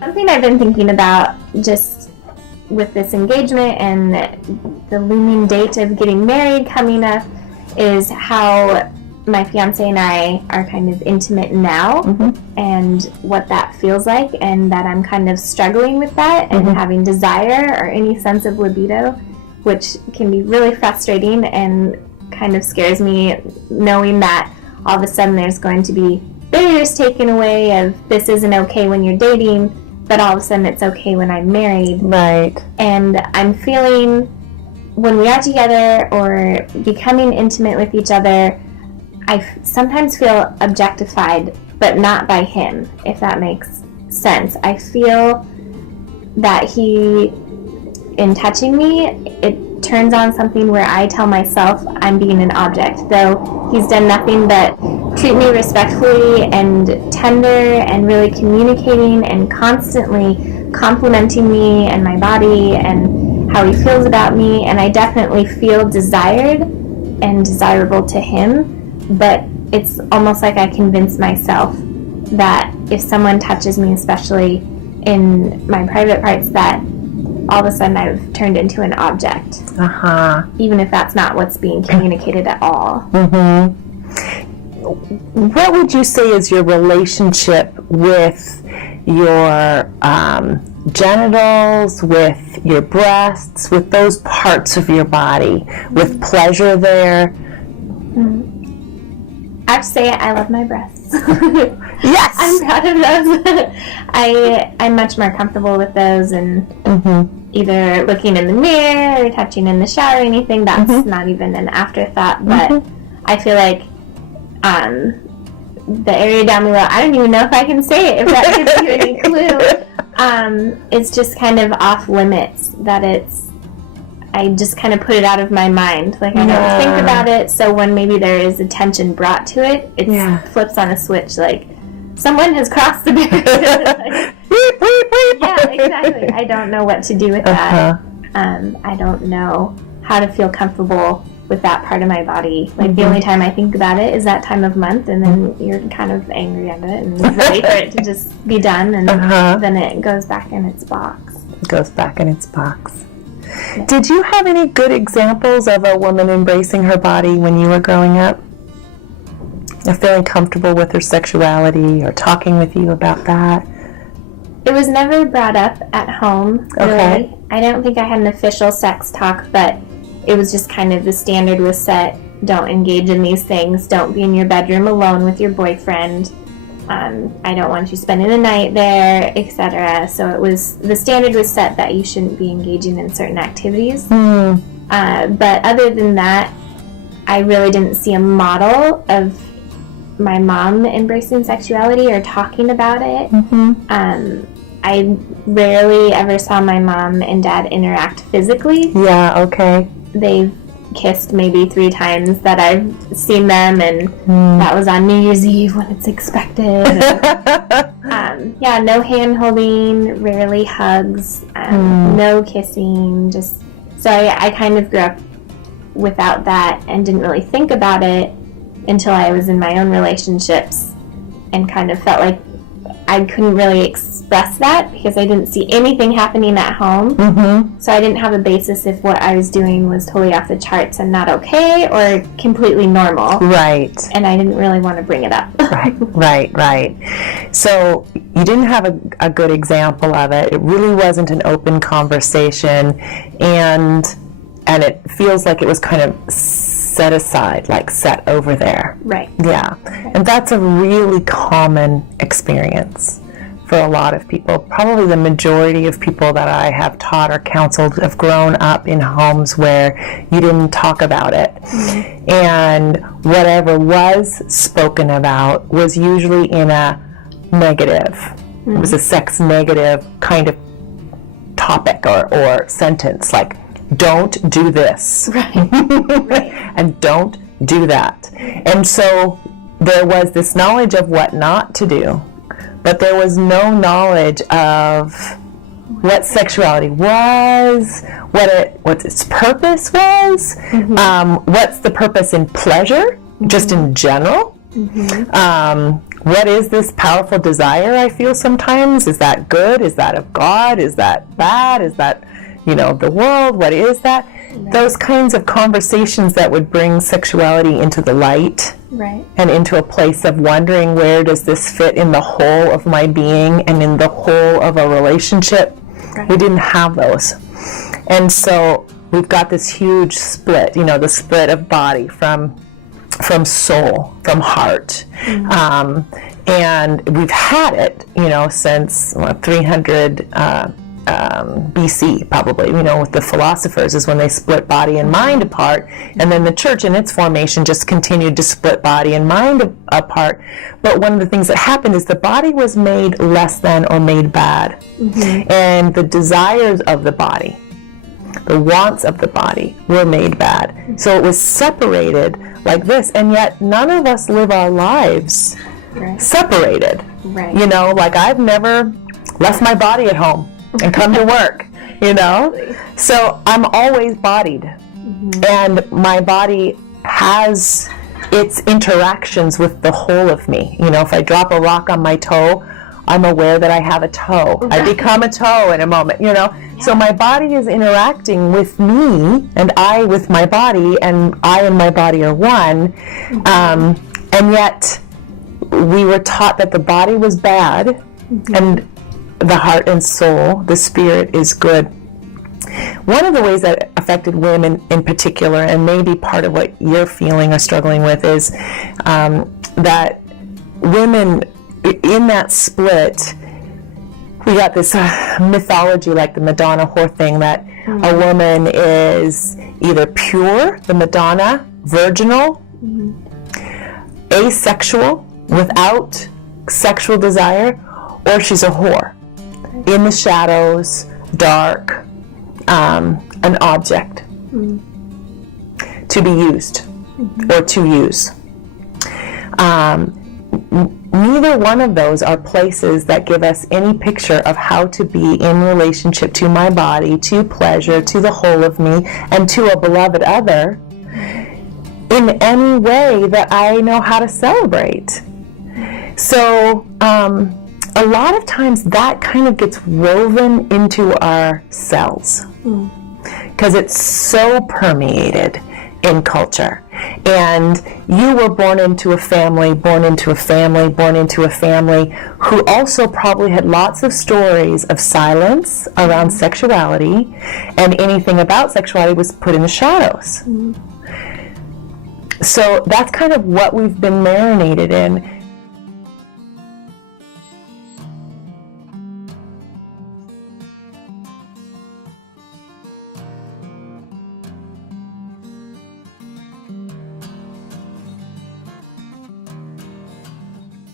Something I've been thinking about just with this engagement and the looming date of getting married coming up is how my fiance and I are kind of intimate now, and what that feels like, and that I'm kind of struggling with that and having desire or any sense of libido, which can be really frustrating and kind of scares me, knowing that all of a sudden there's going to be barriers taken away of this isn't okay when you're dating, but all of a sudden it's okay when I'm married. Right. And I'm feeling when we are together or becoming intimate with each other, I sometimes feel objectified, but not by him, if that makes sense. I feel that he, in touching me, it turns on something where I tell myself I'm being an object, though he's done nothing but treat me respectfully and tender and really communicating and constantly complimenting me and my body and how he feels about me, and I definitely feel desired and desirable to him. But it's almost like I convince myself that if someone touches me, especially in my private parts, that all of a sudden I've turned into an object. Even if that's not what's being communicated at all. What would you say is your relationship with your genitals, with your breasts, with those parts of your body, with pleasure there? I have to say I love my breasts. Yes! I'm proud of those. I'm much more comfortable with those, and either looking in the mirror or touching in the shower or anything, that's not even an afterthought, but I feel like the area down below, I don't even know if I can say it, if that gives you any clue. It's just kind of off limits, that I just kind of put it out of my mind. Like, I don't think about it, so when maybe there is attention brought to it, it flips on a switch, like, someone has crossed the barrier. Like, yeah, exactly. I don't know what to do with that. I don't know how to feel comfortable with that part of my body. Like, the only time I think about it is that time of month, and then you're kind of angry at it and ready for it to just be done, and then it goes back in its box. Yeah. Did you have any good examples of a woman embracing her body when you were growing up? Or feeling comfortable with her sexuality, or talking with you about that? It was never brought up at home, really. Okay. I don't think I had an official sex talk, but it was just kind of the standard was set. Don't engage in these things. Don't be in your bedroom alone with your boyfriend. I don't want you spending the night there, etc. So the standard was set that you shouldn't be engaging in certain activities. But other than that, I really didn't see a model of my mom embracing sexuality or talking about it. I rarely ever saw my mom and dad interact physically. Yeah, okay. They've kissed maybe 3 times that I've seen them, and that was on New Year's Eve when it's expected. No hand holding, rarely hugs, no kissing. Just so I kind of grew up without that and didn't really think about it until I was in my own relationships, and kind of felt like I couldn't really express that because I didn't see anything happening at home. So I didn't have a basis if what I was doing was totally off the charts and not okay, or completely normal. Right. And I didn't really want to bring it up. Right. So you didn't have a good example of it. It really wasn't an open conversation, and it feels like it was kind of set aside, like set over there. Right. Yeah. And that's a really common experience for a lot of people. Probably the majority of people that I have taught or counseled have grown up in homes where you didn't talk about it. And whatever was spoken about was usually in a negative. It was a sex negative kind of topic or sentence, like, don't do this. Right. And don't do that. And so there was this knowledge of what not to do, but there was no knowledge of what sexuality was, what its purpose was, what's the purpose in pleasure, just in general, What is this powerful desire I feel sometimes? Is that good? Is that of God? Is that bad? Is that, the world? What is that? Right. Those kinds of conversations that would bring sexuality into the light. Right. And into a place of wondering, where does this fit in the whole of my being and in the whole of a relationship? Right. We didn't have those. And so we've got this huge split, the split of body from soul, from heart. And we've had it, since 300 BC, probably, with the philosophers is when they split body and mind apart. And then the church in its formation just continued to split body and mind apart. But one of the things that happened is the body was made less than or made bad. And the desires of the body, the wants of the body were made bad. So it was separated like this, and yet none of us live our lives separated. Right. Like I've never left my body at home and come to work, So I'm always bodied. And my body has its interactions with the whole of me. If I drop a rock on my toe, I'm aware that I have a toe. Right. I become a toe in a moment, Yeah. So my body is interacting with me, and I with my body, and I and my body are one. And yet we were taught that the body was bad, and the heart and soul, the spirit, is good. One of the ways that affected women in particular, and maybe part of what you're feeling or struggling with, is that women in that split, we got this mythology like the Madonna whore thing, that a woman is either pure, the Madonna, virginal, asexual, without sexual desire, or she's a whore, in the shadows, dark, an object to be used or to use. Neither one of those are places that give us any picture of how to be in relationship to my body, to pleasure, to the whole of me, and to a beloved other in any way that I know how to celebrate. So a lot of times that kind of gets woven into our cells because it's so permeated in culture. And you were born into a family who also probably had lots of stories of silence around sexuality, and anything about sexuality was put in the shadows. So that's kind of what we've been marinated in.